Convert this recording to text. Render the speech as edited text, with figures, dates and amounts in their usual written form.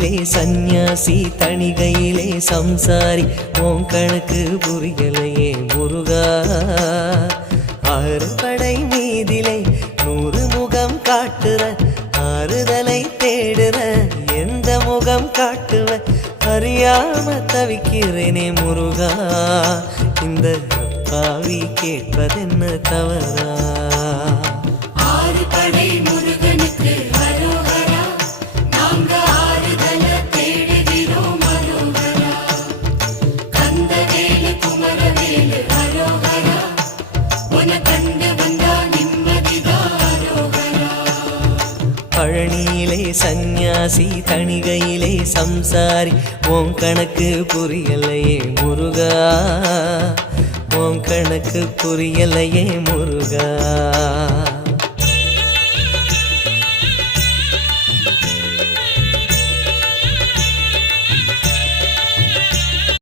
பழனியிலே சந்நியாசி தணிகையிலே சம்சாரி உன் கணக்கு புரியலையே முருகா ஆறு படை மீதிலே 100 முகம் காட்டுற ஆறுதலை தேடுற எந்த முகம் காட்டுவ அறியாம தவிக்கிறேனே முருகா இந்த அப்பாவி கேட்பதென்ன தவறா ஆறு படை முருகனுக்கு அரோகரா நாங்க ஆறுதல தேடுகிறோம் அரோகரா கந்தவேலு குமரவேலு அரோகரா உன கண்டு வந்தா நிம்மதிதான் அரோகரா பழனியிலே சந்நியாசி தணிகையிலே சம்சாரி உன் கணக்கு புரியலையே முருகா உன் கணக்கு புரியலையே முருகா